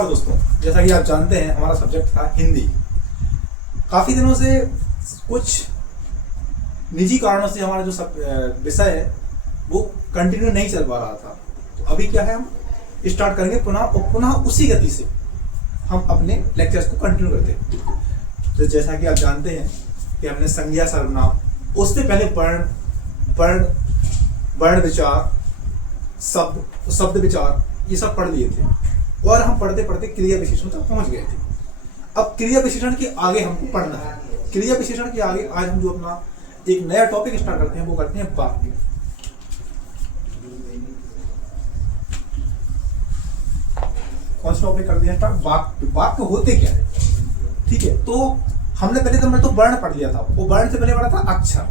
नमस्कार दोस्तों, जैसा कि आप जानते हैं हमारा सब्जेक्ट था हिंदी। काफ़ी दिनों से कुछ निजी कारणों से हमारा जो विषय है वो कंटिन्यू नहीं चल पा रहा था। तो अभी क्या है, हम स्टार्ट करेंगे पुनः और पुनः उसी गति से हम अपने लेक्चर्स को कंटिन्यू करते हैं। तो जैसा कि आप जानते हैं कि हमने संज्ञा सर्वनाम, उससे पहले वर्ण विचार, शब्द विचार, ये सब पढ़ लिए थे और हम पढ़ते पढ़ते क्रिया विशेषण तक पहुंच गए थे। अब क्रिया विशेषण के आगे हमको पढ़ना है। क्रिया विशेषण के आगे आज हम जो अपना एक नया टॉपिक स्टार्ट करते हैं वो करते हैं वाक्य। कौन सा टॉपिक करते हैं स्टार्ट? वाक्य। वाक्य होते क्या है, ठीक है। तो हमने पहले तो वर्ण पढ़ लिया था, वो वर्ण से पहले पढ़ा था अक्षर।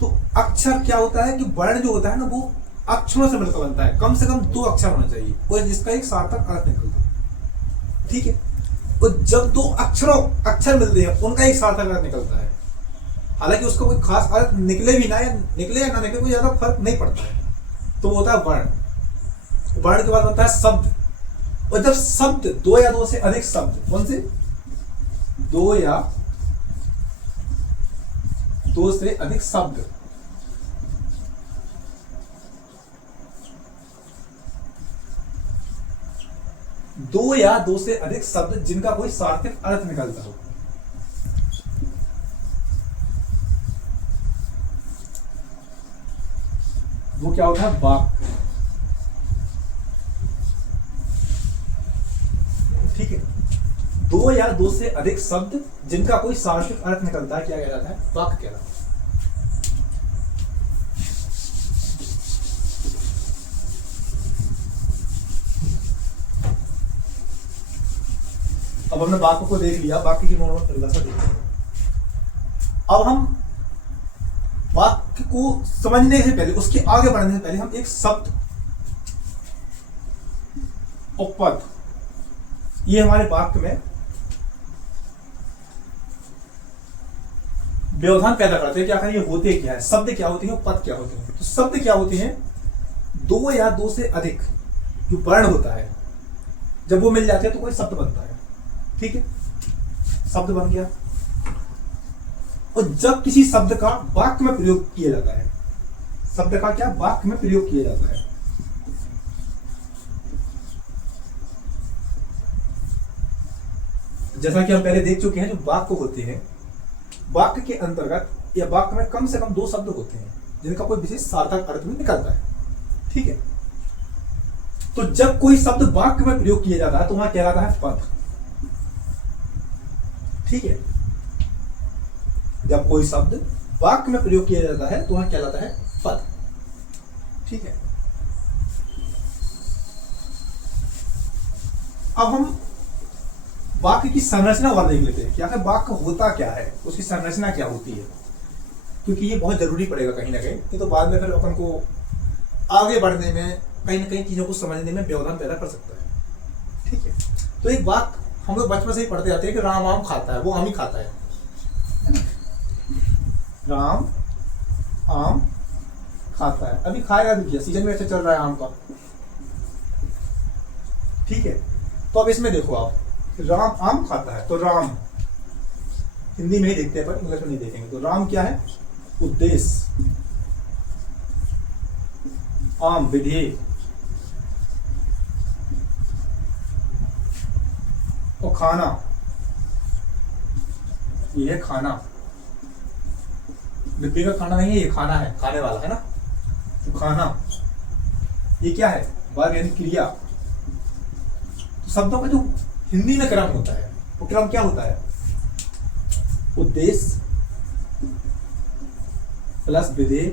तो अक्षर क्या होता है कि वर्ण जो होता है ना वो अक्षरों से मिलकर बनता है। कम से कम 2 अक्षर होना चाहिए और जिसका एक सार्थक अर्थ निकलता है, ठीक है। और जब 2 अक्षर मिलते हैं उनका एक सार्थक अर्थ निकलता है, हालांकि उसका कोई खास अर्थ निकले भी ना, या निकले या ना निकले कोई ज्यादा फर्क नहीं पड़ता है। तो वो होता है वर्ण। वर्ण के बाद बनता है शब्द। और जब शब्द 2 या 2 से अधिक शब्द, कौन से? 2 या 2 से अधिक शब्द, दो या 2 से अधिक शब्द जिनका कोई सार्थक अर्थ निकलता हो, वो क्या होता है? वाक्य। ठीक है, 2 या 2 से अधिक शब्द जिनका कोई सार्थक अर्थ निकलता है क्या कहा जाता है? वाक्य कहलाता है। अब हमने वाक्य को देख लिया, वाक्य की नॉर्मल परिभाषा देख लिया। अब हम वाक्य को समझने से पहले, उसके आगे बढ़ने से पहले हम एक शब्द और पद, ये हमारे वाक्य में व्यवधान पैदा करते हैं। क्या करें, ये होते क्या है, शब्द क्या होते हैं, पद क्या होते हैं। तो शब्द क्या होते हैं? 2 या 2 से अधिक जो वर्ण होता है, जब वो मिल जाते हैं तो कोई शब्द बनता है, ठीक है। शब्द बन गया। और जब किसी शब्द का वाक्य में प्रयोग किया जाता है, शब्द का क्या वाक्य में प्रयोग किया जाता है, जैसा कि हम पहले देख चुके हैं, जो वाक्य होते हैं, वाक्य के अंतर्गत या वाक्य में कम से कम 2 शब्द होते हैं जिनका कोई विशेष सार्थक अर्थ में निकलता है, ठीक है। तो जब कोई शब्द वाक्य में प्रयोग किया जाता है तो वहां कहलाता है पद, ठीक है। जब कोई शब्द वाक्य में प्रयोग किया जाता है तो वह कहलाता है पद, ठीक है। अब हम वाक्य की संरचना और देख लेते हैं। क्या है वाक्य होता क्या है, उसकी संरचना क्या होती है, क्योंकि ये बहुत जरूरी पड़ेगा कहीं ना कहीं। ये तो बाद में फिर अपन को आगे बढ़ने में, कहीं ना कहीं चीजों को समझने में व्यवधान पैदा कर सकता है, ठीक है। तो एक वाक्य हम लोग बचपन से ही पढ़ते आते हैं कि राम आम खाता है, वो आम ही खाता है। राम आम खाता है, अभी खाएगा भी क्या, सीजन में ऐसे चल रहा है आम का, ठीक है। तो अब इसमें देखो आप, राम आम खाता है, तो राम हिंदी में ही देखते हैं पर इंग्लिश में नहीं देखेंगे। तो राम क्या है? उद्देश्य, आम विधेय, और खाना, ये है खाना। डिब्बे का खाना नहीं है, ये खाना है, खाने वाला है ना। तो खाना ये क्या है? वर्ब यानी क्रिया। तो शब्दों का जो हिंदी में क्रम होता है वो क्रम क्या होता है? उद्देश्य प्लस विधेय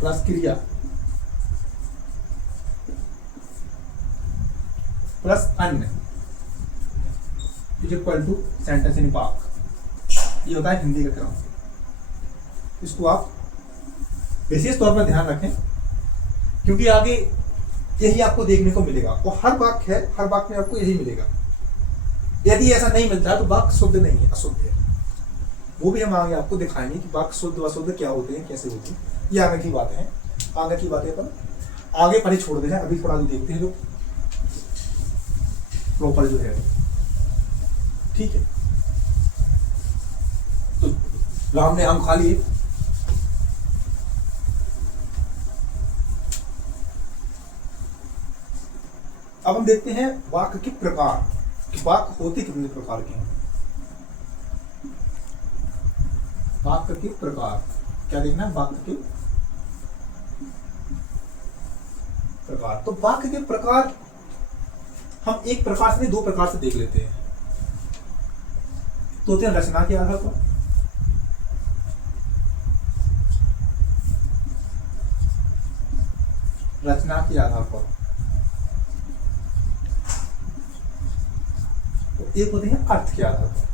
प्लस क्रिया प्लस अन्य is equal to sentence in वाक्य। ये होता है हिंदी का क्रम। इसको आप विशेष तौर पर ध्यान रखें, क्योंकि आगे यही आपको देखने को मिलेगा और हर वाक्य है, हर वाक्य में आपको यही मिलेगा। यदि ऐसा नहीं मिलता है तो वाक्य शुद्ध नहीं है, अशुद्ध है। वो भी हम आगे आपको दिखाएंगे कि वाक्य शुद्ध अशुद्ध क्या होते हैं, कैसे होते हैं। ये आगे की बातें हैं, आगे की बातें पर आगे पर ही छोड़ देना। अभी थोड़ा देखते हैं जो प्रॉपर जो है, ठीक है। तो राम ने आम खा लिए, अब हम देखते हैं वाक्य के प्रकार कि वाक्य होते कितने प्रकार के हैं। वाक्य के प्रकार क्या देखना है, वाक्य के प्रकार। तो वाक्य के प्रकार हम एक प्रकार से, दो प्रकार से देख लेते हैं। तो होते हैं रचना के आधार पर, रचना के आधार पर, तो एक होते हैं अर्थ के आधार पर।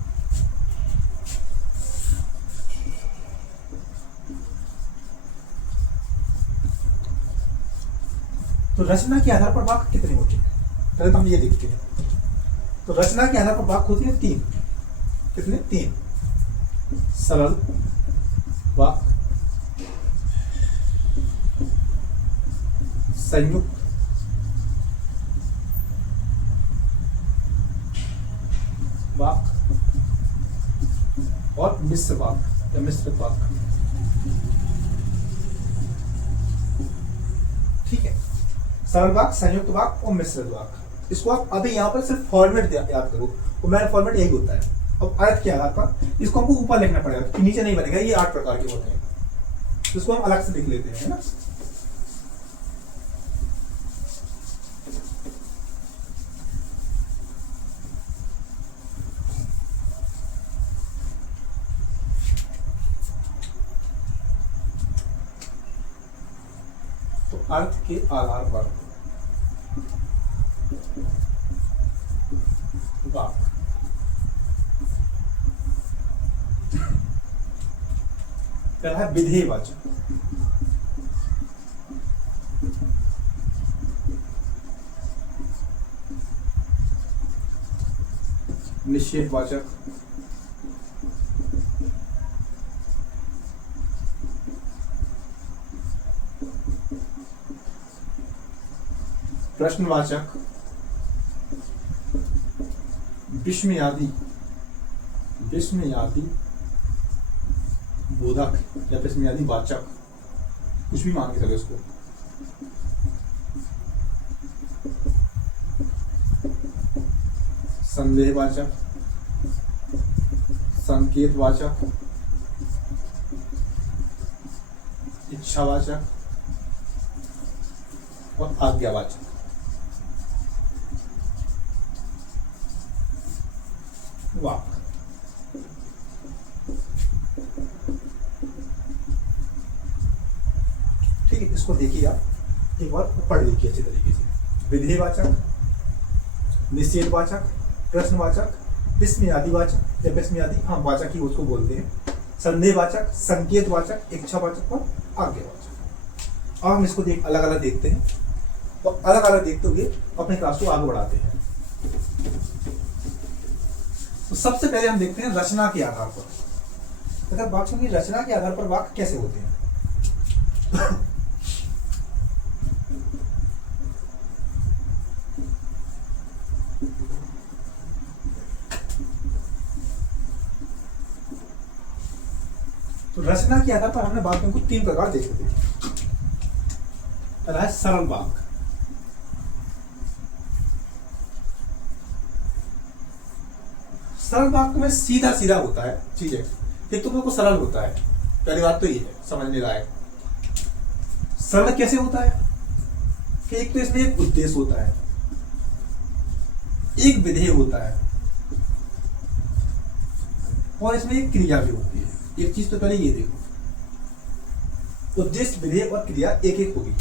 तो रचना के आधार पर वाक्य कितने होते हैं, पहले तो हम ये देखते हैं। तो रचना के आधार पर वाक्य होती है 3। कितने? 3। सरल वाक्य, संयुक्त वाक्य और मिश्र वाक्य या मिश्रित वाक्य, ठीक है। सरल वाक्य, संयुक्त वाक्य और मिश्रित वाक्य। इसको आप अभी यहाँ पर सिर्फ फॉर्मेट याद करो, तो मेरा फॉर्मेट यही होता है। अब अर्थ के आधार पर इसको हमको ऊपर लिखना पड़ेगा, तो नीचे नहीं बनेगा। ये 8 प्रकार के होते हैं, इसको हम अलग से लिख लेते हैं, है ना। तो अर्थ के आधार पर वाक्य, पहला है विधेयवाचक, निषेधवाचक, प्रश्नवाचक, विस्मयादि, विस्मयादि बोधक या विस्मयादि वाचक, कुछ भी मान के चलो इसको। संदेहवाचक, संकेतवाचक, इच्छावाचक और आज्ञावाचक। वाक्य, ठीक है। इसको देखिए आप एक बार पढ़ लीजिए अच्छी तरीके से। विधेयवाचक, निषेधवाचक, प्रश्नवाचक, विस्मयादिवाचक या विस्मयादि वाचक ही उसको बोलते हैं, संदेहवाचक, संकेतवाचक, इच्छावाचक और आज्ञावाचक। अब हम इसको अलग अलग देखते हैं और अलग अलग देखते हुए अपने क्लास को आगे बढ़ाते हैं। तो सबसे पहले हम देखते हैं रचना के आधार पर। अगर वाक्यों की रचना के आधार पर वाक्य कैसे होते हैं। तो रचना के आधार पर हमने वाक्यों को 3 प्रकार देखे थे। पहला है सरल वाक्य, सरल वाक्य में सीधा सीधा होता है चीजें, एक तो बिल्कुल सरल होता है। पहली बात तो ये है समझने लायक। सरल कैसे होता है कि एक तो इसमें एक उद्देश्य होता है, एक विधेय होता है और इसमें एक क्रिया भी होती है। एक चीज तो पहले ये देखो, उद्देश्य, विधेय और क्रिया एक एक होगी,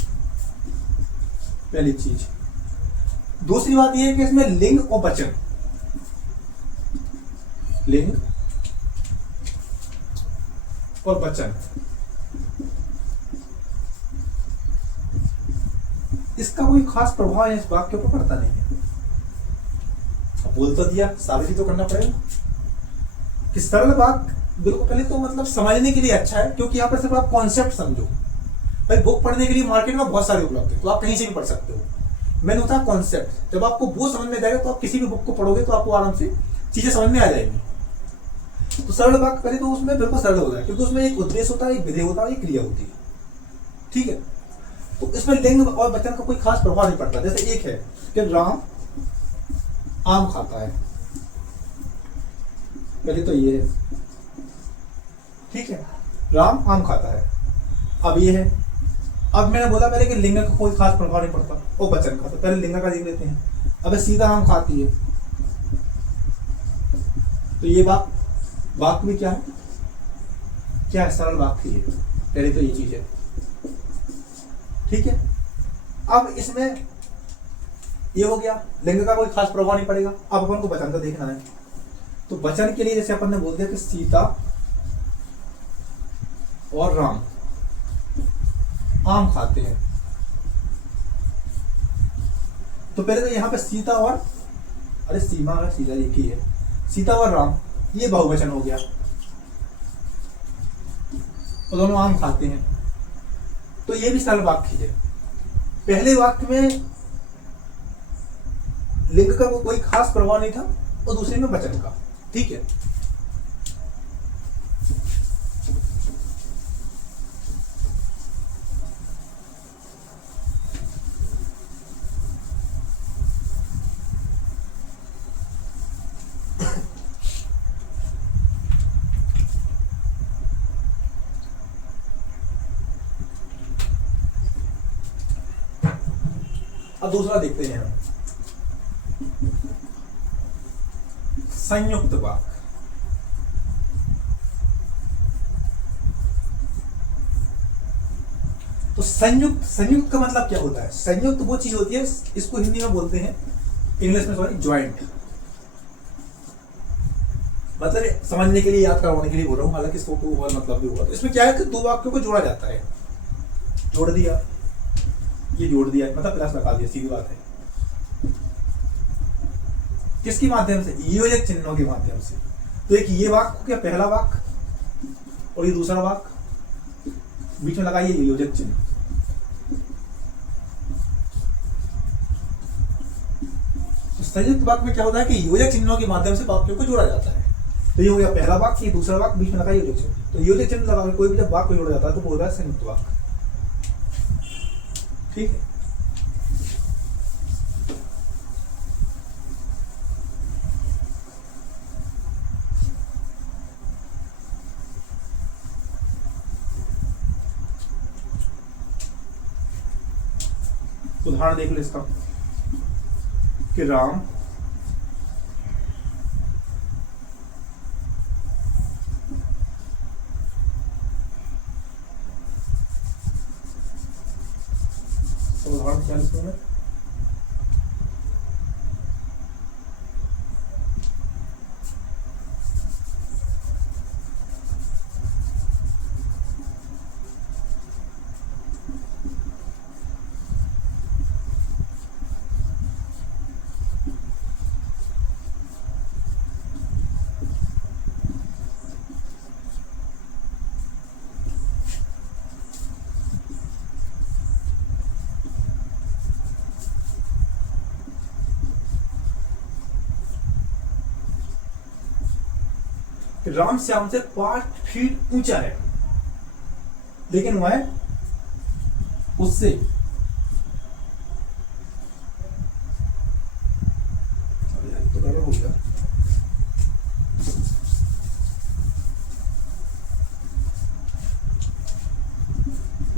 पहली चीज। दूसरी बात यह है कि इसमें लिंग और वचन, लिंग और वचन, इसका कोई खास प्रभाव इस वाक्य पर पड़ता नहीं है। अब बोल तो दिया, साबित ही तो करना पड़ेगा कि सरल वाक्य बिल्कुल पहले तो मतलब समझने के लिए अच्छा है, क्योंकि यहाँ पर सिर्फ आप कॉन्सेप्ट समझो। भाई बुक पढ़ने के लिए मार्केट में बहुत सारे उपलब्ध है, तो आप कहीं से भी पढ़ सकते हो। मेन होता है कॉन्सेप्ट। जब आपको वो समझ में जाएगा तो आप किसी भी बुक को पढ़ोगे तो आपको आराम से चीजें समझ में आ जाएगी। तो सरल वाक्य करें तो उसमें बिल्कुल सरल होता है, क्योंकि उसमें एक उद्देश्य होता है, एक विधेय होता है, एक क्रिया होती है। ठीक है, तो इसमें लिंग और वचन का कोई खास प्रभाव नहीं पड़ता। जैसे एक है कि राम आम खाता है, पहले तो ये है, ठीक है, राम आम खाता है। अब ये है, अब मैंने बोला पहले कि लिंग का कोई खास प्रभाव नहीं पड़ता, वो वचन का, तो पहले लिंग का देख लेते हैं। अब सीता आम खाती है, तो ये वाक्य में क्या है, क्या है, सरल वाक्य है, पहले तो ये चीज है। ठीक है, अब इसमें ये हो गया, लिंग का कोई खास प्रभाव नहीं पड़ेगा। अब अपन को वचन का देखना है, तो वचन के लिए जैसे अपन ने बोल दिया कि सीता और राम आम खाते हैं, तो पहले तो यहां पे सीता और, अरे सीमा और सीता एक ही है, सीता और राम ये बहुवचन हो गया, और दोनों आम खाते हैं, तो ये भी सरल वाक्य है। पहले वाक्य में लिंग का कोई खास प्रभाव नहीं था, और दूसरे में वचन का। ठीक है, अब दूसरा देखते हैं हम, संयुक्त वाक्य। तो संयुक्त का मतलब क्या होता है? संयुक्त वो चीज होती है, इसको हिंदी में बोलते हैं, इंग्लिश में सॉरी, ज्वाइंट। मतलब समझने के लिए, याद करवाने के लिए बोल रहा हूं, हालांकि इसको कोई और मतलब भी होगा। तो इसमें क्या है कि दो वाक्यों को जोड़ा जाता है, जोड़ दिया, ये जोड़ दिया, मतलब प्लस लगा दिया, सीधी बात है। किसके माध्यम से? योजक चिन्हों के माध्यम से। तो एक ये वाक्य क्या, पहला वाक्य, और ये दूसरा वाक्य, बीच में लगाइए योजक चिन्ह। तो संयुक्त वाक्य में क्या होता है कि योजक चिन्हों के माध्यम से वाक्यों को जोड़ा जाता है। तो ये हो गया पहला वाक्य, ये दूसरा वाक्य, बीच में लगाइए योजक चिन्ह। तो योजक चिन्ह लगा कोई भी जब वाक्य जोड़ा जाता है तो बोल रहा है संयुक्त वाक्य। ठीक है, उदाहरण देख लो इसका कि राम उदाहरण 40 में राम श्याम से 5 फीट ऊंचा है, लेकिन वह उससे तो गड़बड़ हो गया।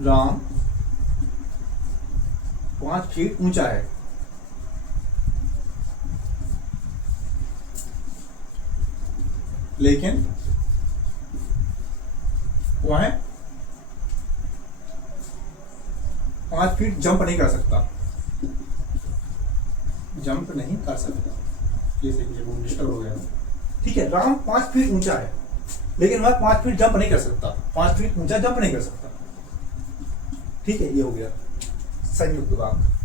राम 5 फीट ऊंचा है, लेकिन वह 5 फीट जंप नहीं कर सकता, जंप नहीं कर सकता। ये डिस्टर्ब हो गया। ठीक है, राम 5 फीट ऊंचा है, लेकिन वह 5 फीट जंप नहीं कर सकता, 5 फीट ऊंचा जंप नहीं कर सकता। ठीक है, ये हो गया संयुक्त वाक्य।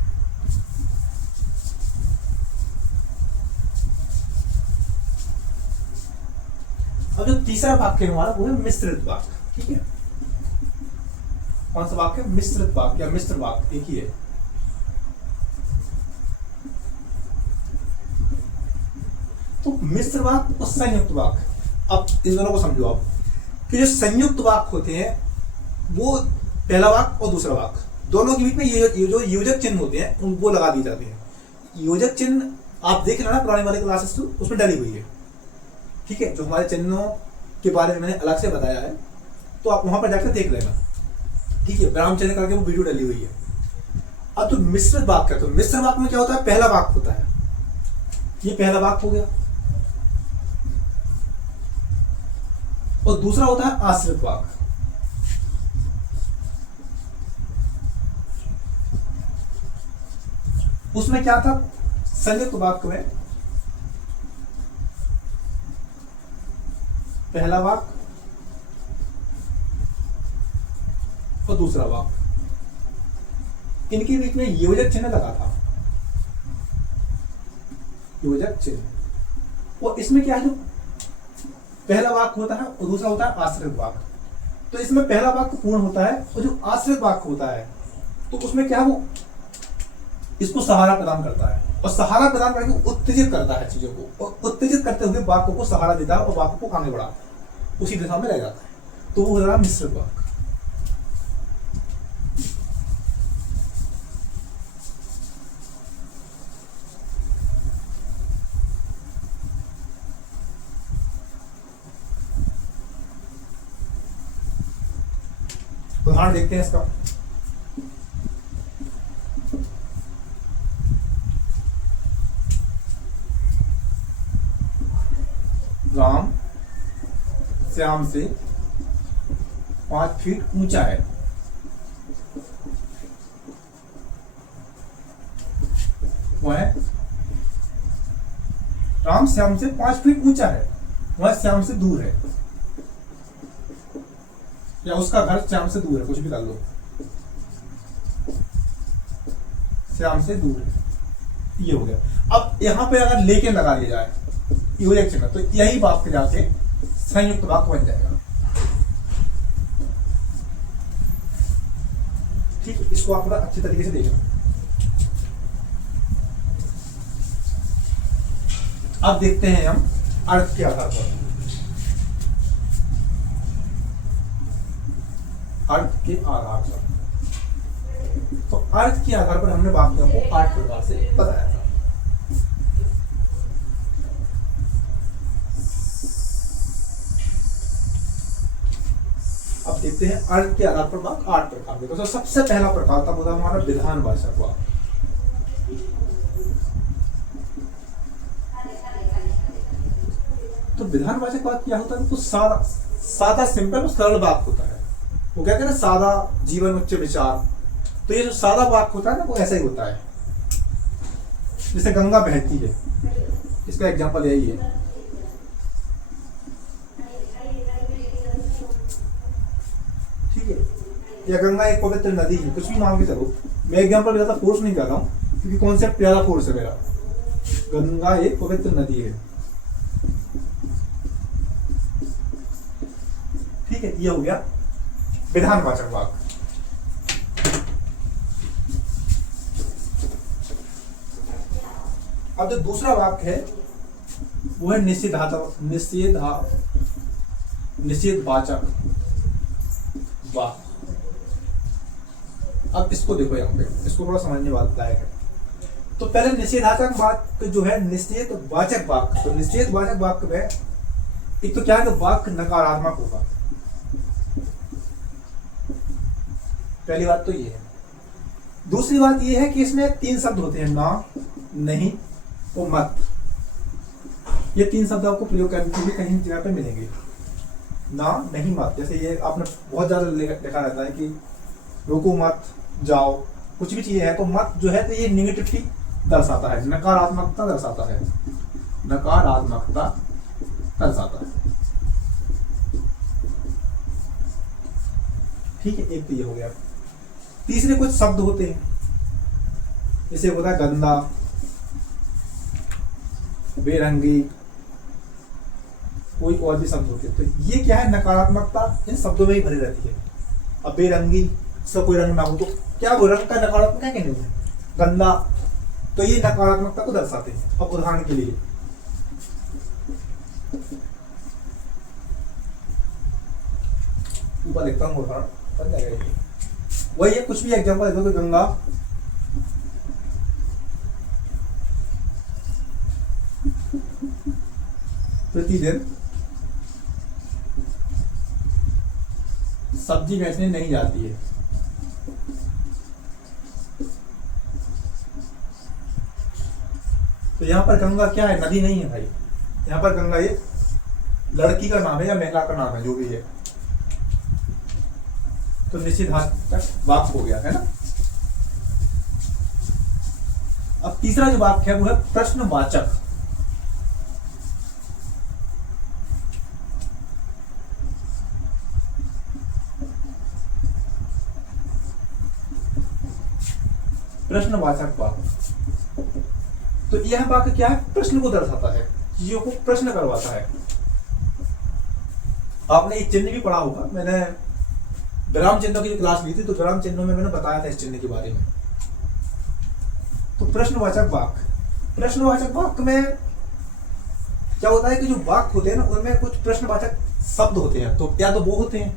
अब जो तीसरा वाक्य हमारा वो है मिश्रित वाक्य। ठीक है, कौन सा वाक्य? मिश्रित वाक्य या मिश्र वाक्य, एक ही है। तो मिश्र वाक्य और संयुक्त वाक्य, अब इस दोनों को समझो आप कि जो संयुक्त वाक्य होते हैं वो पहला वाक्य और दूसरा वाक्य दोनों के बीच में ये जो योजक चिन्ह होते हैं उनको लगा दिए जाते हैं। योजक चिन्ह आप देख लेना पुराने वाले क्लासेस उसमें डली हुई है, ठीक है, जो हमारे चिन्हों के बारे में मैंने अलग से बताया है, तो आप वहां पर जाकर देख लेना, ठीक है, विराम चिन्ह करके वो वीडियो डली हुई है। अब तो मिश्र वाक्य, तो मिश्र वाक्य में क्या होता है, पहला वाक्य होता है, ये पहला वाक्य हो गया, और दूसरा होता है आश्रित वाक्य। उसमें क्या था, संयुक्त वाक्य में पहला वाक्य और दूसरा वाक्य, इनके बीच में योजक चिन्ह लगा था, योजक चिन्ह। और इसमें क्या है, जो पहला वाक्य होता है और दूसरा होता है आश्रित वाक्य। तो इसमें पहला वाक्य पूर्ण होता है और जो आश्रित वाक्य होता है तो उसमें क्या है, वो इसको सहारा प्रदान करता है, और सहारा प्रदान करके उत्तेजित करता है चीजों को, और उत्तेजित करते हुए वाक्य को सहारा देता है और वाक्य को आगे बढ़ाता है, उसी दिशा में रह जाता है, तो वो हो रहा मिश्रित वाक्य। उदाहरण देखते हैं इसका। राम श्याम से 5 फीट ऊंचा है। वह राम श्याम से 5 फीट ऊंचा है, वह श्याम से दूर है, या उसका घर श्याम से दूर है, कुछ भी डाल लो, श्याम से दूर है, ये हो गया। अब यहां पे अगर लेके लगा दिया जाए योजक चिन्ह, तो यही वाक्य जाके संयुक्त वाक्य बन जाएगा, ठीक है। इसको आप थोड़ा अच्छे तरीके से देखना। अब देखते हैं हम अर्थ के आधार पर, अर्थ के आधार पर, तो अर्थ के आधार पर हमने वाक्यों को 8 प्रकार से बताया था। अब देखते हैं अर्थ के आधार पर वाक्य 8 प्रकार के। तो सबसे पहला प्रकार था वो था हमारा विधानवाचक वाक्य। तो विधानवाचक वाक्य क्या होता है, तो सादा सिंपल और सरल वाक्य होता है। वो कहते हैं ना, सादा जीवन उच्च विचार, तो ये जो सादा वाक्य होता है ना वो ऐसा ही होता है। जैसे गंगा बहती है, इसका एग्जांपल यही है, ठीक है, या गंगा एक पवित्र नदी है, कुछ भी मान के चलो। मैं एग्जांपल ज्यादा फोर्स नहीं कर रहा हूं क्योंकि कॉन्सेप्ट ज्यादा फोर्स है मेरा। गंगा एक पवित्र नदी है, ठीक है, ये हो गया विधानवाचक वाक्य। अब जो दूसरा वाक्य है वो है निषेधवाचक वाक्य। अब इसको देखो, यहाँ पे इसको थोड़ा समझने वाला है। तो पहले निषेधात्मक वाक्य जो है निषेधवाचक वाक्य, तो निषेधवाचक वाक्य में एक तो क्या है, वाक्य नकारात्मक होगा, पहली बात तो ये है। दूसरी बात ये है कि इसमें 3 शब्द होते हैं, ना, नहीं और मत। ये 3 शब्द आपको प्रयोग करने के लिए कहीं जगह पे मिलेंगे, ना, नहीं, मत। जैसे ये आपने बहुत ज्यादा देखा रहता है कि रुको मत, जाओ, कुछ भी चीजें है तो मत जो है तो ये निगेटिविटी दर्शाता है, नकारात्मकता दर्शाता है, नकारात्मकता दर्शाता है, ठीक है। एक तो ये हो गया। तीसरे कुछ शब्द होते हैं, जैसे होता है गंदा, बेरंगी, कोई और भी शब्द होते हैं। तो ये क्या है, नकारात्मकता इन शब्दों में ही भरी रहती है। अब बेरंगी, इसका कोई रंग ना हो तो क्या वो रंग का नकारात्मक है कि नहीं है। गंदा, तो ये नकारात्मकता को दर्शाते हैं। अब उदाहरण के लिए ऊपर लिखता हूँ उदाहरण, बन जाएगा ये। वही है, कुछ भी एग्जाम्पल देखो कि गंगा प्रतिदिन सब्जी बेचने नहीं जाती है। तो यहाँ पर गंगा क्या है? नदी नहीं है भाई, यहाँ पर गंगा ये लड़की का नाम है या महिला का नाम है, जो भी है। तो निश्चित हद तक वाक्य हो गया है ना। अब तीसरा जो वाक्य है वो है प्रश्नवाचक। प्रश्नवाचक वाक्य, तो यह वाक्य क्या है? प्रश्न को दर्शाता है, चीजों को प्रश्न करवाता है। आपने एक चिन्ह भी पढ़ा होगा, मैंने विराम चिन्हों की क्लास ली थी, तो विराम चिन्हों में मैंने बताया था इस चिन्ह के बारे में। तो प्रश्नवाचक वाक्य, प्रश्नवाचक वाक्य में क्या होता है कि जो वाक्य होते हैं ना, उनमें कुछ प्रश्नवाचक शब्द होते हैं, तो या तो वो होते हैं,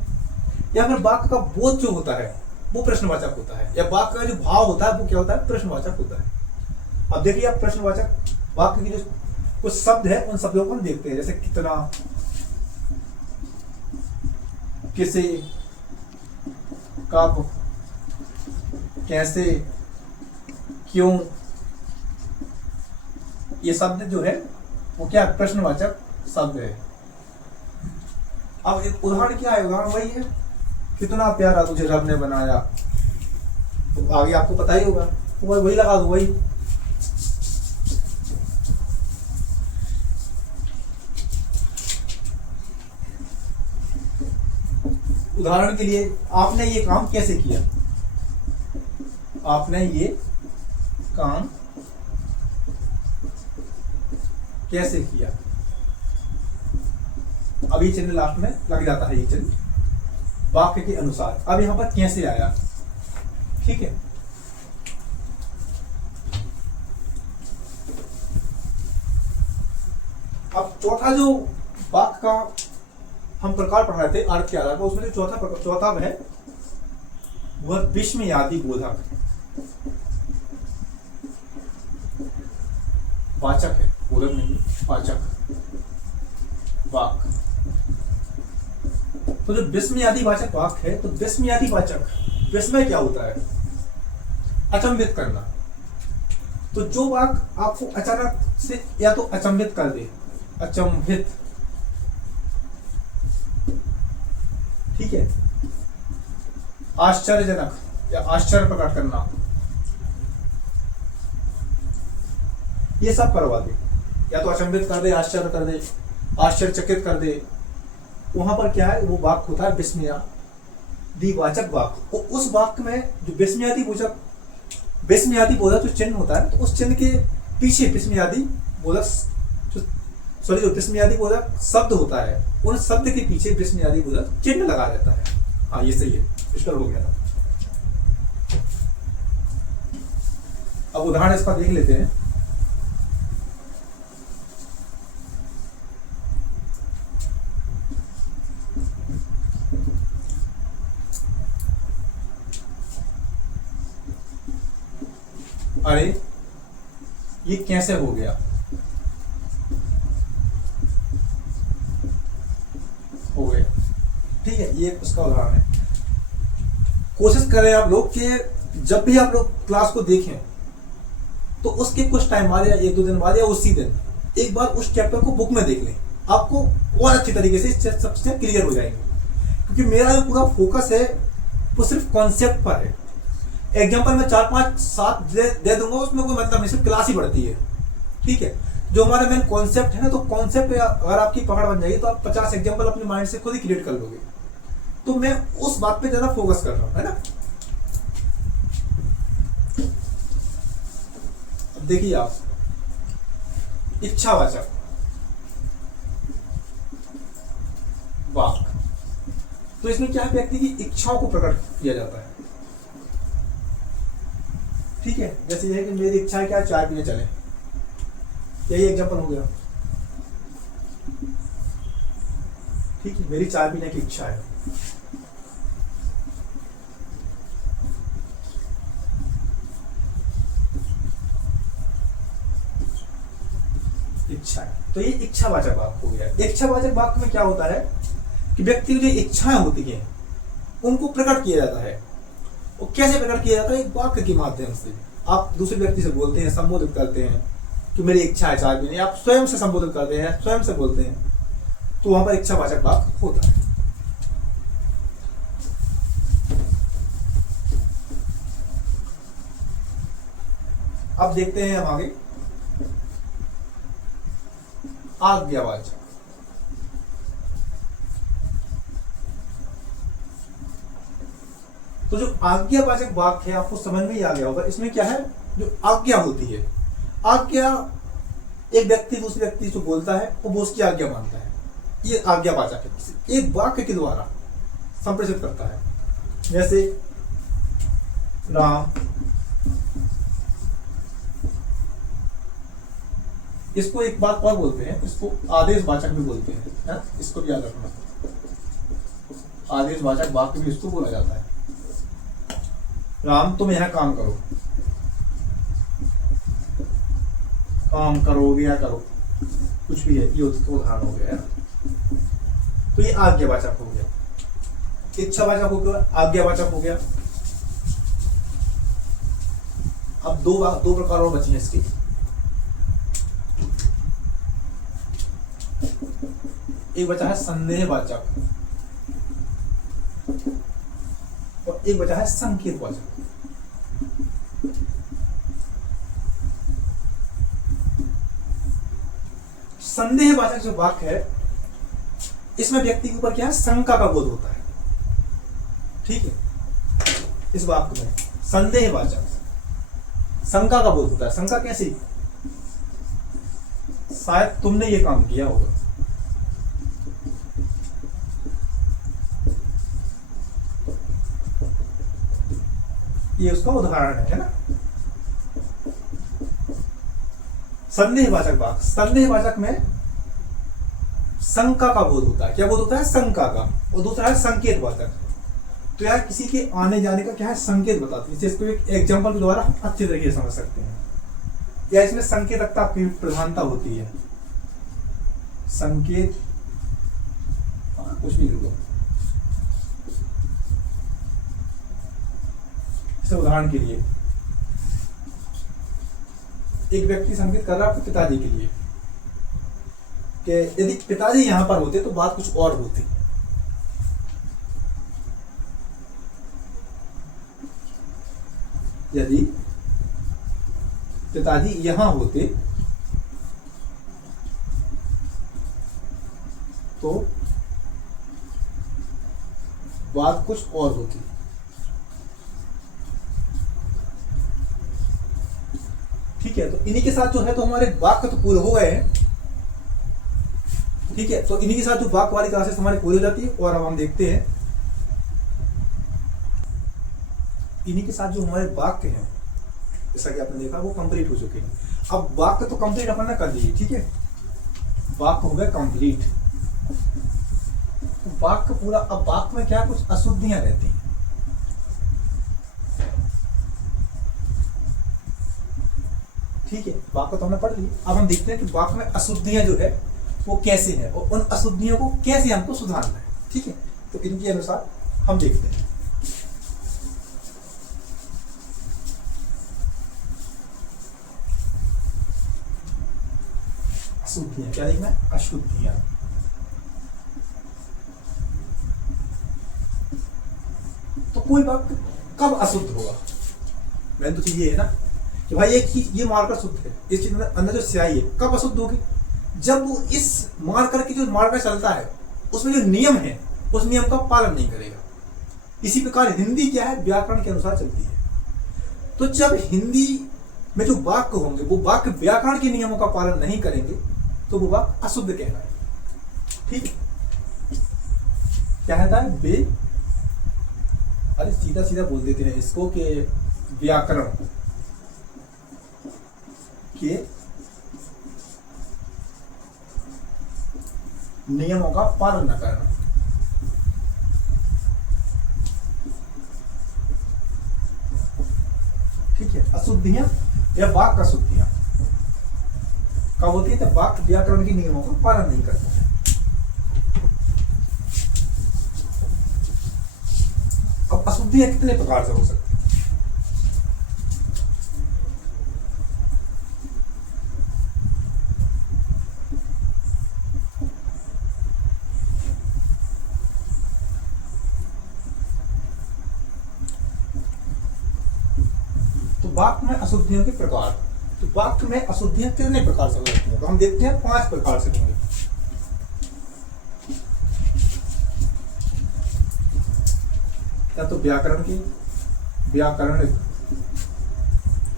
या फिर वाक्य का बोध जो होता है वो प्रश्नवाचक होता है, या वाक्य का जो भाव होता है वो क्या होता है? प्रश्नवाचक होता है। अब देखिए आप प्रश्नवाचक वाक्य की जो कुछ शब्द है उन शब्दों को हम देखते हैं, जैसे कितना, किसे, कब, कैसे, क्यों, ये शब्द जो है वो क्या? प्रश्नवाचक शब्द है। अब एक उदाहरण क्या है? उदाहरण वही है, कितना प्यारा तुझे रब ने बनाया, तो आगे आपको पता ही होगा, तो वही लगा दो, वही। उदाहरण के लिए, आपने ये काम कैसे किया? आपने ये काम कैसे किया? अब ये चिन्ह लास्ट में लग जाता है, ये चिन्ह वाक्य के अनुसार। अब यहां पर कैसे आया, ठीक है। अब चौथा जो वाक्य का हम प्रकार पढ़ रहे थे अर्थ के आधार पर, उसमें जो चौथा है वह विस्मयादि बोधक वाचक है, बोधक नहीं, वाचक वाक्य। तो जो विस्मयादि वाचक वाक्य है, तो विस्मयादि वाचक, विस्मय क्या होता है? अचंभित करना। तो जो वाक्य आपको अचानक से या तो अचंभित कर दे, अचंभित, ठीक है, आश्चर्यजनक या आश्चर्य प्रकट करना, ये सब करवा दे, या तो अचंभित कर दे, आश्चर्य कर दे, आश्चर्यचकित कर दे, वहां पर क्या है? वो वाक्य होता है विस्मयादिवाचक वाक्य। उस वाक्य में जो विस्मयादि बोधक जो चिन्ह होता है, तो उस चिन्ह के पीछे विस्मयादि बोधक शब्द होता है, उन शब्द के पीछे विस्मयादि बोधक चिन्ह लगा रहता है। हाँ, ये सही है, स्पष्ट हो गया था। अब उदाहरण इसका देख लेते हैं। अरे ये कैसे हो गया? हो गया, ठीक है, ये उसका उदाहरण है। कोशिश करें आप लोग कि जब भी आप लोग क्लास को देखें तो उसके कुछ टाइम बाद या एक दो दिन बाद या उसी दिन एक बार उस चैप्टर को बुक में देख लें, आपको और अच्छी तरीके से सब चीजें क्लियर हो जाएंगी। क्योंकि मेरा जो पूरा फोकस है वो सिर्फ कॉन्सेप्ट पर है। एग्जाम्पल में 4 5 7 दे दूंगा, उसमें कोई मतलब नहीं, सिर्फ क्लास ही बढ़ती है, ठीक है। जो हमारा मेन कॉन्सेप्ट है ना, तो कॉन्सेप्ट अगर आपकी पकड़ बन जाएगी तो आप 50 एग्जाम्पल अपने माइंड से खुद ही क्रिएट कर लोगे। तो मैं उस बात पे ज्यादा फोकस कर रहा हूं, है ना। अब देखिए आप, इच्छावाचक वाक्य, तो इसमें क्या है? व्यक्ति की इच्छाओं को प्रकट किया जाता है, ठीक है। जैसे ये कि मेरी इच्छा है क्या, चाय पीने चले, यही एग्जांपल हो गया, ठीक है। मेरी चाय पीने की इच्छा है, इच्छा है। तो ये इच्छावाचक वाक्य हो गया। इच्छावाचक वाक्य में क्या होता है कि व्यक्ति की जो इच्छाएं होती हैं उनको प्रकट किया जाता है। और कैसे प्रकट किया जाता है? एक वाक्य के माध्यम से। आप दूसरे व्यक्ति से बोलते हैं, संबोधित करते हैं कि मेरी इच्छा है चाय पीने, आप स्वयं से संबोधित करते हैं, स्वयं से बोलते हैं, तो वहां पर इच्छावाचक वाक्य होता है। अब देखते हैं हम आगे आज्ञावाचक। तो जो आज्ञावाचक वाक्य है आपको समझ में ही आ गया होगा। इसमें क्या है? जो आज्ञा होती है, आज्ञा एक व्यक्ति दूसरे व्यक्ति से बोलता है और वो उसकी आज्ञा मानता है, ये आज्ञावाचक है। एक वाक्य के द्वारा संप्रेषित करता है। जैसे राम, इसको एक बात और बोलते हैं, इसको आदेशवाचक भी बोलते हैं, है? इसको भी याद रखना, आदेशवाचक वाक्य भी इसको बोला जाता है। राम तुम यहां काम करो, काम करोगे या करो, कुछ भी है, ये उसका उदाहरण हो गया है। तो ये आज्ञावाचक हो गया, इच्छावाचक हो गया, आज्ञावाचक हो गया। अब दो प्रकार और बची हैं इसकी। एक बचा है संदेहवाचक और एक बचा है संकेतवाचक। संदेहवाचक जो वाक्य है इसमें व्यक्ति के ऊपर क्या है? शंका का बोध होता है। ठीक है, इस वाक्य में संदेहवाचक शंका का बोध होता है। शंका कैसी? शायद तुमने ये काम किया होगा, ये उसका उदाहरण है ना। संदेहवाचक वाक्य, संदेहवाचक में शंका का बोध होता है। क्या बोध होता है? शंका का। और दूसरा है संकेतवाचक, तो यार किसी के आने जाने का क्या है? संकेत बताती है। इसको एक एग्जांपल के द्वारा हम अच्छे तरीके से समझ सकते हैं। या इसमें संकेतकता की प्रधानता होती है। संकेत, कुछ भी लिखो। उदाहरण के लिए एक व्यक्ति संकेत कर रहा है अपने पिताजी के लिए कि यदि पिताजी यहां पर होते तो बात कुछ और होती। यदि पिताजी यहां होते तो बात कुछ और होती। ठीक है, तो इन्हीं के साथ जो है तो हमारे वाक्य तो पूरे हो गए हैं। ठीक है, तो इन्हीं के साथ जो वाक्य वाली क्लासेस हमारी पूरी हो जाती है। और अब हम देखते हैं इन्हीं के साथ जो हमारे वाक्य हैं, जैसा कि आपने देखा वो कंप्लीट हो चुके हैं। अब वाक्य तो कंप्लीट अपन ने कर दिए। ठीक है, वाक्य हो गया कंप्लीट। तो वाक्य पूरा, अब वाक्य में क्या कुछ अशुद्धियां रहती हैं। ठीक है, वाक्य तो हमने पढ़ ली। अब हम देखते हैं कि वाक्य में अशुद्धियां जो है वो कैसे है और उन अशुद्धियों को कैसे हमको सुधारना है। ठीक है, तो इनके अनुसार हम देखते हैं। अशुद्धियां क्या देखना है? अशुद्धियां। तो कोई वाक्य कब अशुद्ध होगा? मैंने तो चीज ये है ना कि भाई एक चीज ये मार्कर शुद्ध है, इस चीज में अंदर जो स्याही है कब अशुद्ध होगी? जब वो इस मार्कर की जो मार्कर चलता है उसमें जो नियम है उस नियम का पालन नहीं करेगा। इसी प्रकार हिंदी क्या है? व्याकरण के अनुसार चलती है। तो जब हिंदी में जो वाक्य होंगे वो वाक्य व्याकरण के नियमों का पालन नहीं करेंगे तो वो वाक्य अशुद्ध कहलाए। ठीक है, क्या कहता है? अरे सीधा सीधा बोल देते हैं इसको कि व्याकरण के नियमों का पालन न करना। ठीक है, अशुद्धियां या वाक्य अशुद्धियां। कब होती है? जब वाक्य व्याकरण के नियमों का पालन नहीं करता है। अब अशुद्धियां कितने प्रकार से हो सकती है? तो वाक्य में अशुद्धियों के प्रकार, तो वाक्य में अशुद्धियां कितने प्रकार से हो सकती हैं? तो हम देखते हैं 5 प्रकार से होंगे। या तो व्याकरण की, व्याकरणिक,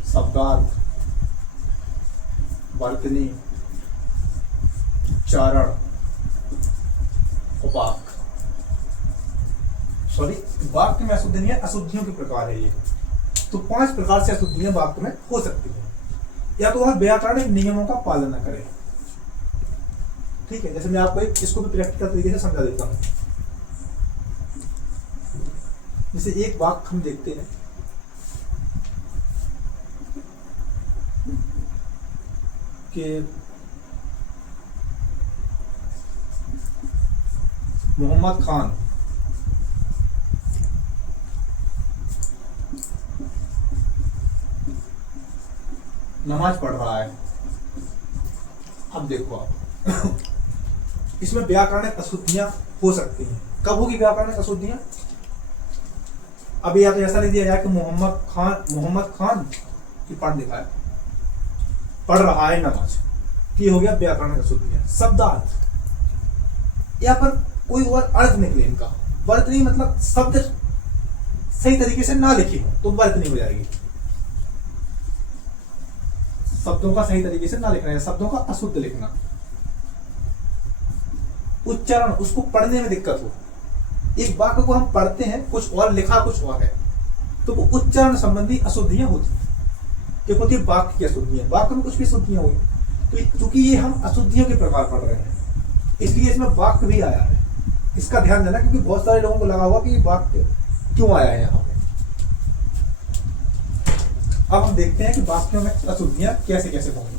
शब्दार्थ, वर्तनी, उच्चारण, उपाक। सॉरी, वाक्य में अशुद्धि नहीं है, अशुद्धियों के प्रकार है ये। तो 5 प्रकार से अशुद्धियां वाक्य में हो सकती है। या तो वह व्याकरणिक नियमों का पालन न करे। ठीक है, जैसे मैं आपको इसको भी प्रैक्टिकल तरीके से समझा देता हूं। जैसे एक वाक्य हम देखते हैं कि मोहम्मद खान नमाज पढ़ रहा है। अब देखो आप इसमें व्याकरणिक अशुद्धियां हो सकती हैं। कब होगी व्याकरणिक अशुद्धियां? अभी या तो ऐसा लिख दिया जाए कि मोहम्मद खान की पढ़ लिखा है, पढ़ रहा है नमाज, ये हो गया व्याकरणिक अशुद्धियां। शब्दार्थ, या पर कोई और अर्थ निकले इनका, वर्तनी मतलब शब्द सही तरीके से ना लिखे हो तो वर्तनी हो जाएगी। शब्दों का सही तरीके से ना लिखना है, शब्दों का अशुद्ध लिखना। उच्चारण, उसको पढ़ने में दिक्कत हो, एक वाक्य को हम पढ़ते हैं कुछ और लिखा कुछ और है, तो वो उच्चारण संबंधी अशुद्धियां होती हैं। एक होती है वाक्य की अशुद्धियां, वाक्य में कुछ भी अशुद्धियां हुई, तो क्योंकि ये हम अशुद्धियों के प्रकार पढ़ रहे हैं इसलिए इसमें वाक्य भी आया है। इसका ध्यान देना, क्योंकि बहुत सारे लोगों को लगा हुआ कि ये वाक्य क्यों आया है यहाँ पे। अब हम देखते हैं कि वाक्यों में अशुद्धियां कैसे कैसे होंगी।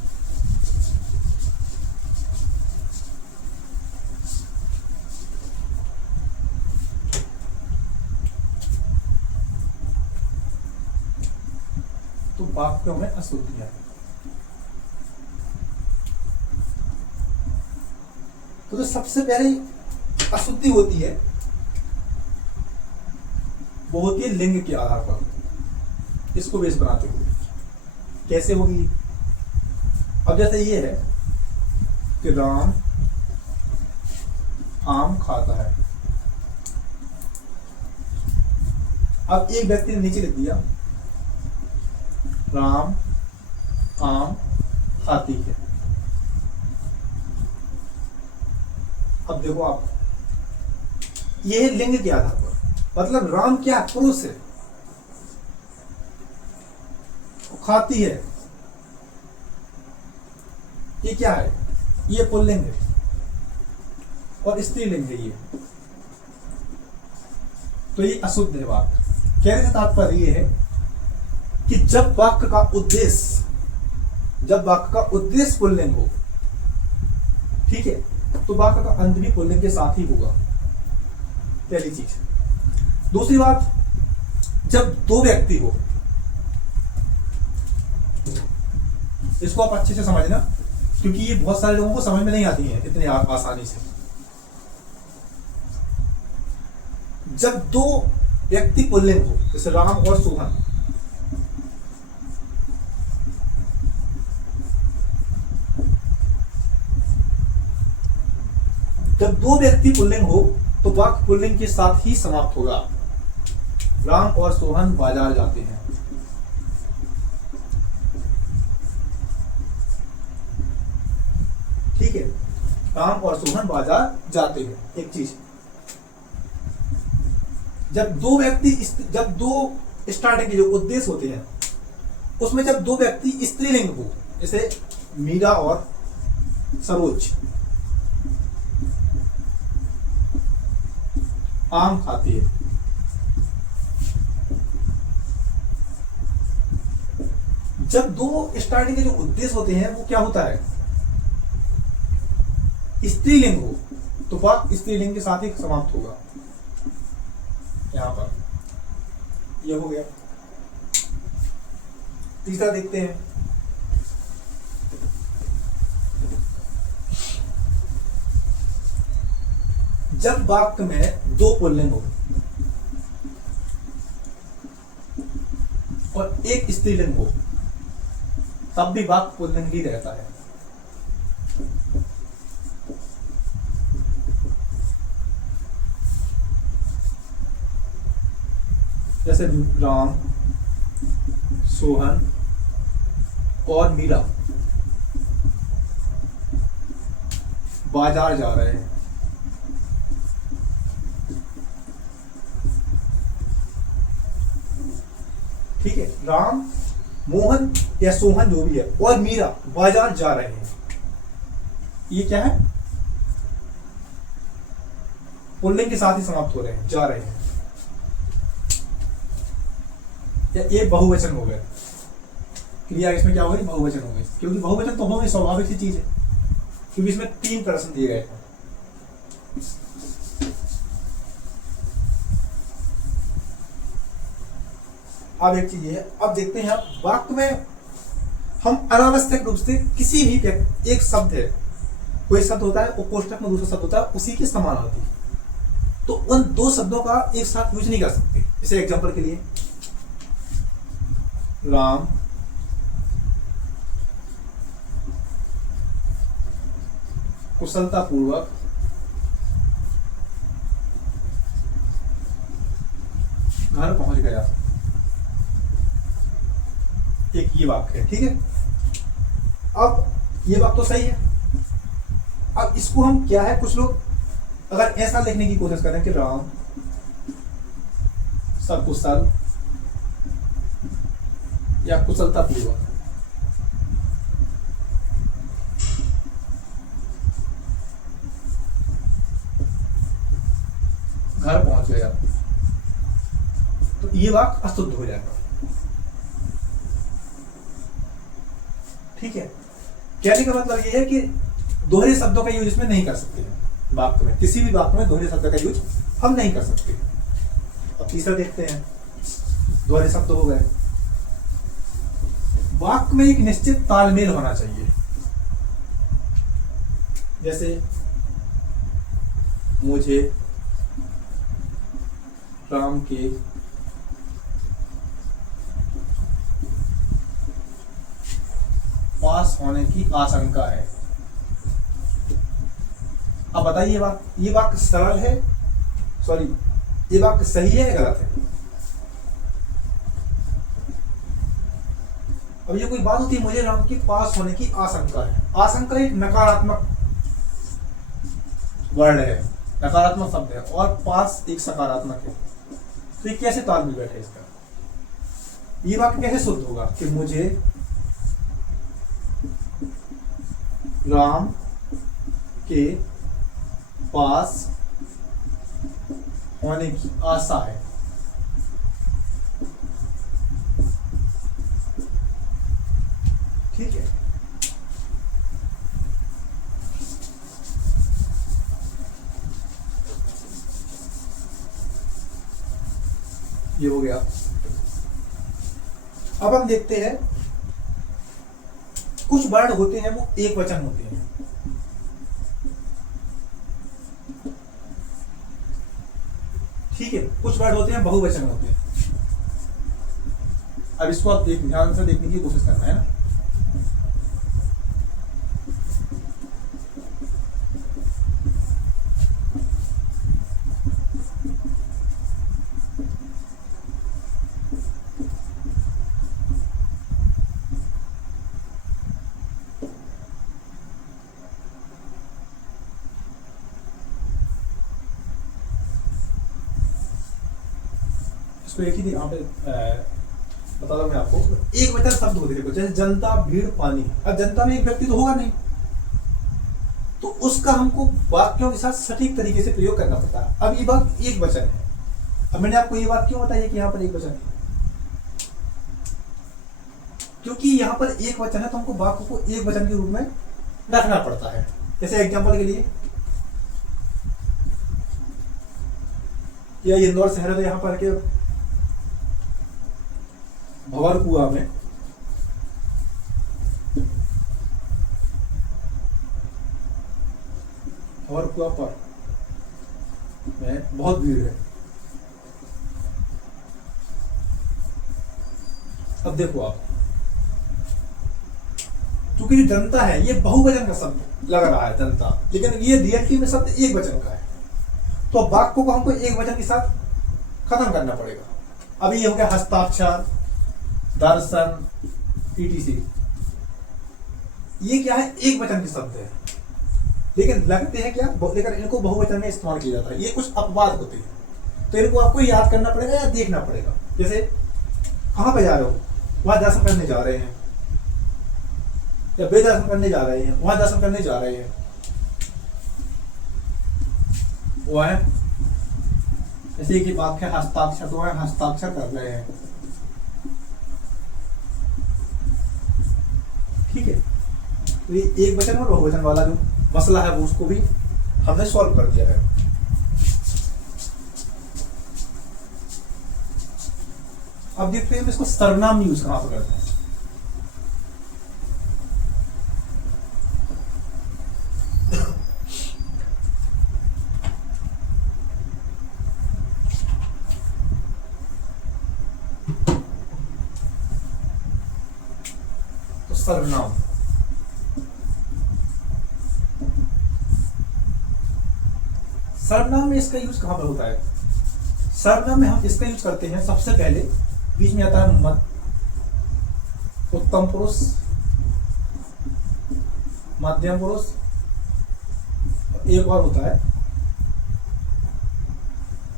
तो वाक्यों में अशुद्धियां, तो जो सबसे पहली अशुद्धि होती है वो होती है लिंग के आधार पर, इसको बेस बनाते हुए। कैसे होगी? अब जैसे ये है कि राम आम खाता है। अब एक व्यक्ति ने नीचे लिख दिया राम आम खाती है। अब देखो आप, ये है लिंग के आधार पर, मतलब राम क्या पुरुष है, खाती है, ये क्या है? ये पुल्लिंग है और स्त्रीलिंग है ये, तो ये अशुद्ध है वाक्य। कहने का तात्पर्य ये है कि जब वाक्य का उद्देश्य पुल्लिंग हो, ठीक है, तो वाक्य का अंत भी पुल्लिंग के साथ ही होगा, पहली चीज। दूसरी बात, जब दो व्यक्ति हो, इसको आप अच्छे से समझना, क्योंकि ये बहुत सारे लोगों को समझ में नहीं आती है इतने आसानी से। जब दो व्यक्ति पुल्लिंग हो, जैसे राम और सोहन, जब दो व्यक्ति पुल्लिंग हो तो वाक्य पुल्लिंग के साथ ही समाप्त होगा। राम और सोहन बाजार जाते हैं। ठीक है, राम और सोहन बाजार जाते हैं, एक चीज। जब दो स्टार्टिंग के जो उद्देश्य होते हैं उसमें जब दो व्यक्ति स्त्रीलिंग हो, जैसे मीरा और सरोज आम खाती है, जब दो स्टार्टिंग के जो उद्देश्य होते हैं वो क्या होता है स्त्रीलिंग हो तो वाक्य स्त्रीलिंग के साथ ही समाप्त होगा। यहां पर ये हो गया। तीसरा देखते हैं, जब वाक्य में दो पुल्लिंग हो और एक स्त्रीलिंग हो तब भी वाक्य पुल्लिंग ही रहता है। जैसे राम, सोहन और मीरा बाजार जा रहे हैं। ठीक है, राम, मोहन या सोहन जो भी है और मीरा बाजार जा रहे हैं, ये क्या है? पुल्लिंग के साथ ही समाप्त हो रहे हैं, जा रहे हैं। ये बहुवचन हो गए। क्रिया इसमें क्या हो गई? बहुवचन हो गई, क्योंकि बहुवचन तो होगी, स्वाभाविक सी चीज है, क्योंकि इसमें 3 प्रश्न दिए गए थे। अब एक चीज है, अब देखते हैं वाक्य में हम अनावश्यक रूप से किसी भी एक शब्द है, कोई शब्द होता है वो कोष्टक में दूसरा शब्द होता है उसी के समानार्थी, तो उन दो शब्दों का एक साथ यूज नहीं कर सकते। इसे एग्जांपल के लिए, राम कुशलता पूर्वक घर पहुंच गया, एक ये वाक्य है। ठीक है, अब ये बात तो सही है। अब इसको हम क्या है, कुछ लोग अगर ऐसा लिखने की कोशिश करें कि राम सकुशल या कुशलता पूर्वक, घर पहुंच गया, तो ये वाक्य अशुद्ध हो जाएगा। ठीक है, कहने का मतलब ये है कि दोहरे शब्दों का यूज इसमें नहीं कर सकते हैं। वाक्य में, किसी भी वाक्य में दोहरे शब्द का यूज हम नहीं कर सकते। अब तीसरा देखते हैं, दोहरे शब्द हो गए। वाक्य में एक निश्चित तालमेल होना चाहिए। जैसे मुझे राम के पास होने की आशंका है। अब बताइए ये वाक्य सरल है, सॉरी ये वाक्य सही है या गलत है? अब ये कोई बात होती है, मुझे राम के पास होने की आशंका है। आशंका एक नकारात्मक वर्ड है, नकारात्मक शब्द है, और पास एक सकारात्मक है, तो ये कैसे तालमेल बैठे इसका? ये वाक्य कैसे शुद्ध होगा कि मुझे राम के पास होने की आशा है। ठीक है, ये हो गया। अब हम देखते हैं, कुछ वर्ड होते हैं वो एक वचन होते हैं। ठीक है, कुछ वर्ड होते हैं बहुवचन होते हैं। अब इसको आप ध्यान से देखने की कोशिश करना है ना। इसको एक ही यहाँ पे बता दूं मैं आपको, एक वचन शब्द होते हैं, जैसे जनता, भीड़, पानी। अब जनता में एक व्यक्ति तो होगा नहीं, तो उसका हमको वाक्यों के साथ सटीक तरीके से प्रयोग करना पड़ता है। अब ये बात एक वचन है। अब मैंने आपको ये बात क्यों बताई कि यहाँ पर एक वचन है, क्योंकि यहाँ पर एक वचन है तो हमको वाक्य को एक वचन के रूप में रखना पड़ता है। जैसे एग्जांपल के लिए यह इंदौर शहर है, तो यहाँ पर के भंवरकुआ में भंवरकुआ पर में बहुत भीड़ है। अब देखो आप, क्योंकि जो जनता है ये बहुवचन का शब्द लग रहा है जनता, लेकिन ये रियलिटी में शब्द एक वचन का है। तो वाक्य को हमको एक वचन के साथ खत्म करना पड़ेगा। अभी ये हो गया हस्ताक्षर, दर्शन, ईटीसी, ये क्या है, एक वचन के शब्द है, लेकिन लगते हैं क्या, लेकिन इनको बहुवचन में इस्तेमाल किया जाता है। ये कुछ अपवाद होते हैं, तो इनको आपको याद करना पड़ेगा या देखना पड़ेगा। जैसे कहाँ पे जा रहे हो, वहां दर्शन करने जा रहे हैं, या बेदर्शन करने जा रहे हैं, वहां दर्शन करने जा रहे हैं, वो है। जैसे कि वाक्य हस्ताक्षर, तो वह हस्ताक्षर कर रहे हैं, ठीक है। तो ये एक वचन और बहुवचन वाला जो मसला है वो उसको भी हमने सॉल्व कर दिया है। अब देखते हैं इसको सर्वनाम यूज कहां पर करते हैं। तो सर्वनाम, सर्वनाम में इसका यूज कहां पर होता है। सर्वनाम में हम इसका यूज करते हैं, सबसे पहले बीच में आता है मत, उत्तम पुरुष, मध्यम पुरुष, एक और होता है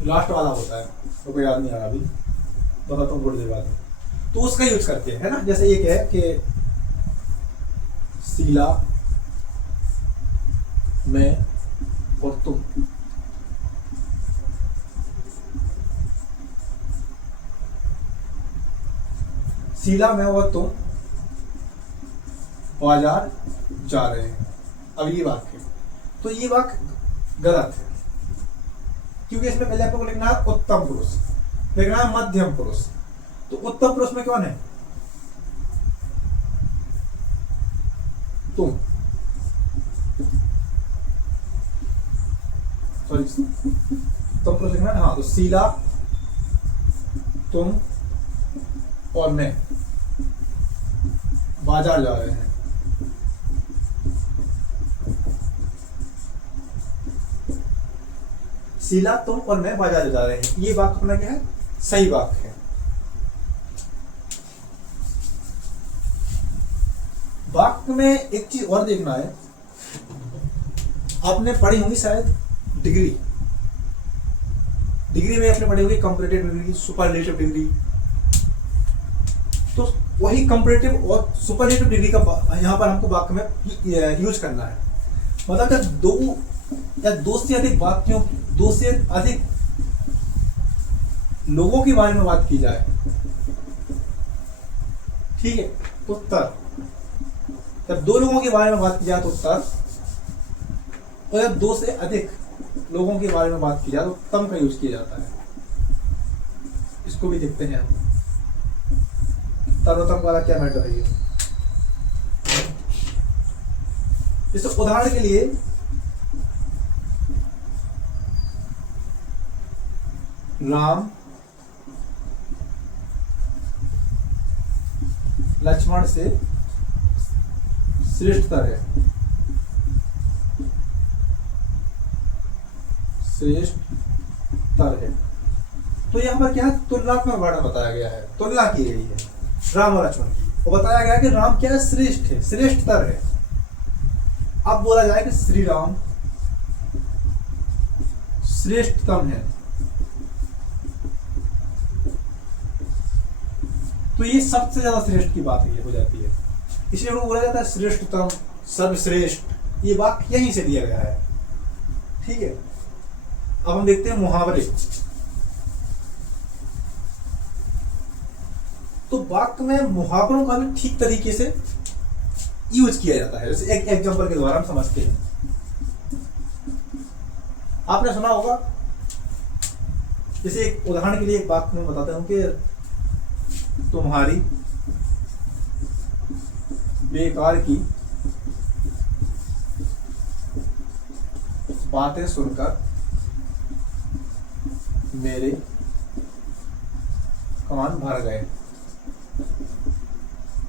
लास्ट वाला होता है, तो कोई याद नहीं आ रहा अभी, बताता हूँ थोड़ी देर बाद। तो उसका यूज करते हैं, है ना। जैसे एक है कि शीला, मैं और तुम, शीला, मैं और तुम बाजार जा रहे हैं। अब ये वाक्य, तो ये वाक्य गलत है, क्योंकि इसमें पहले आपको लिखना है उत्तम पुरुष, लिखना है मध्यम पुरुष। तो उत्तम पुरुष में कौन है, तुम, सॉरी उत्तम पुरुष लिखना है, हाँ। तो शीला, तुम और मैं बाजार जा रहे हैं। शीला, तुम और मैं बाजार जा रहे हैं, ये वाक्य अपना क्या है, सही वाक्य है। वाक्य में एक चीज और देखना है, आपने पढ़ी होंगी शायद डिग्री, डिग्री में आपने पढ़ी होगी कंपैरेटिव डिग्री, सुपरलेटिव डिग्री। तो वही कंपैरेटिव और सुपरलेटिव डिग्री का यहाँ पर हमको वाक्य में यूज करना है। मतलब जब दो या दो से अधिक वाक्यों, दो से अधिक लोगों के बारे में बात की जाए, ठीक है, तो उत्तर, जब दो लोगों के बारे में बात की जाए तो उत्तर, और जब दो से अधिक लोगों के बारे में बात की जाए तो तम का यूज किया जाता है। इसको भी देखते हैं हम, तरोतम वाला क्या मैटर है। इस उदाहरण के लिए राम लक्ष्मण से श्रेष्ठतर है, श्रेष्ठतर है। तो यहां पर क्या है, तुलनात्मक वर्णन बताया गया है, तुलना की गई है राम और लक्ष्मण की, और बताया गया कि राम क्या है, श्रेष्ठ है, श्रेष्ठतर है। अब बोला जाए कि श्री राम श्रेष्ठतम है, तो ये सबसे ज्यादा श्रेष्ठ की बात ये हो जाती है, इसलिए उनको बोला जाता है श्रेष्ठतम, सर्वश्रेष्ठ। ये वाक्य यहीं से दिया गया है, ठीक है। अब हम देखते हैं मुहावरे। तो वाक्य में मुहावरों का भी ठीक तरीके से यूज किया जाता है। जैसे एक एग्जांपल के द्वारा हम समझते हैं, आपने सुना होगा, जैसे एक उदाहरण के लिए एक बात मैं बताता हूं कि तुम्हारी बेकार की बातें सुनकर मेरे कान भर गए।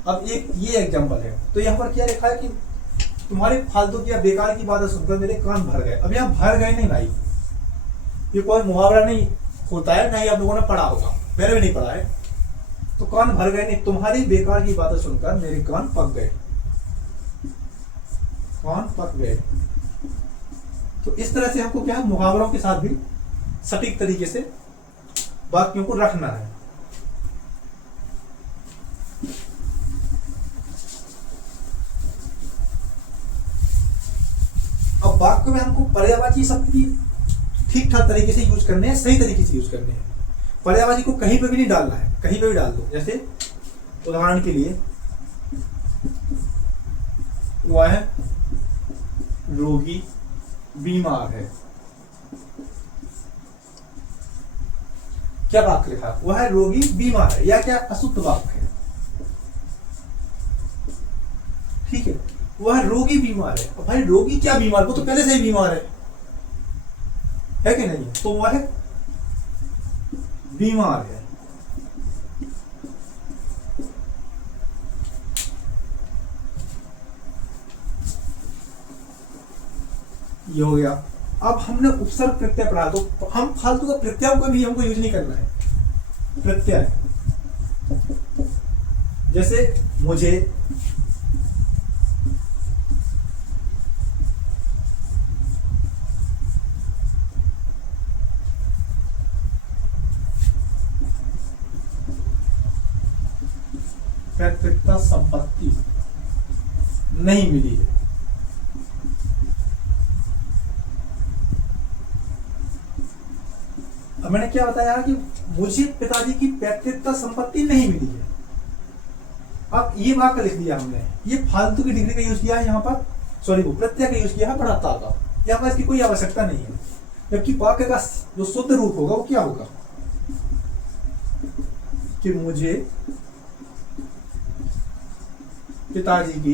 अब ये एग्जांपल है, तो यहाँ पर क्या लिखा है कि तुम्हारे फालतू की या बेकार की बातें सुनकर मेरे कान भर गए। अब यहाँ भर गए नहीं भाई, ये कोई मुहावरा नहीं होता है, नहीं आप लोगों ने पढ़ा होगा, मैंने भी नहीं पढ़ा है। तो कान भर गए नहीं, तुम्हारी बेकार की बातें सुनकर मेरे कान पक गए, कान पक गए। तो इस तरह से हमको क्या है, मुहावरों के साथ भी सटीक तरीके से वाक्यों को रखना है। अब वाक्य में हमको पर्यायवाची शब्द की ठीक ठाक तरीके से यूज करने हैं, सही तरीके से यूज करने हैं। पर्यायवाची को कहीं पे भी नहीं डालना है, कहीं पे भी डाल दो। जैसे उदाहरण के लिए वह रोगी बीमार है, क्या वाक्य लिखा, वह रोगी बीमार है, या क्या अशुद्ध वाक्य है, ठीक है। वह रोगी बीमार है, अब भाई रोगी क्या बीमार, वो तो पहले से ही बीमार है कि नहीं, तो वह बीमार है। ये हो गया। अब हमने उपसर्ग प्रत्यय पढ़ा, तो हम फालतू का प्रत्यय को भी हमको यूज नहीं करना है। प्रत्यय जैसे मुझे, पैतृकता संपत्ति नहीं मिली है। अब मैंने क्या बताया कि मुझे पिताजी की पैतृकता संपत्ति नहीं मिली है। अब ये वाक्य लिख दिया हमने, ये फालतू की डिग्री का यूज किया है यहाँ पर, सॉरी वो प्रत्यय का यूज किया है बढ़ाता का, यहाँ पर इसकी कोई आवश्यकता नहीं है। जबकि वाक्य का जो शुद्ध रूप होगा वो क्या होगा कि मुझे पिताजी की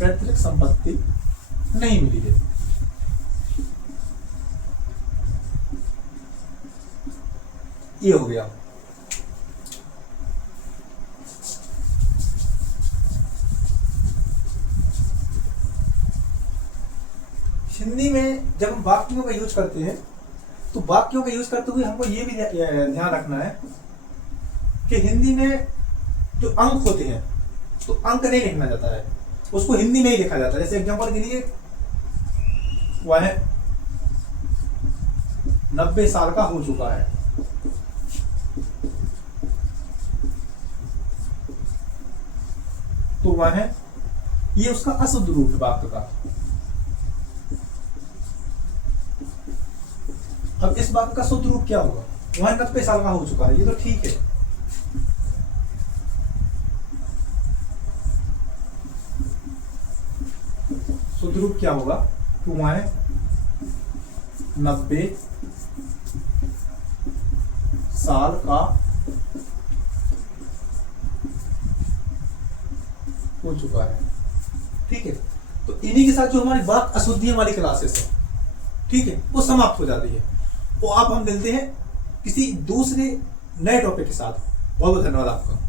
पैतृक संपत्ति नहीं मिली है। ये हो गया। हिंदी में जब हम वाक्यों का यूज करते हैं, तो वाक्यों का यूज करते हुए हमको ये भी ध्यान रखना है कि हिंदी में जो अंक होते हैं, तो अंक नहीं लिखना जाता है, उसको हिंदी में ही लिखा जाता है। जैसे एग्जांपल के लिए वह 90 साल का हो चुका है, तो वह ये उसका अशुद्ध रूप है वाक्य का। अब इस वाक्य का शुद्ध रूप क्या होगा, वह 90 साल का हो चुका है, ये तो ठीक है। शुद्ध रूप क्या होगा, तो वह 90 साल का हो चुका है, ठीक है। तो इन्हीं के साथ जो हमारी बात अशुद्धि हमारी क्लासेस है, ठीक है, वो समाप्त हो जाती है। तो अब हम मिलते हैं किसी दूसरे नए टॉपिक के साथ। बहुत बहुत धन्यवाद आपका।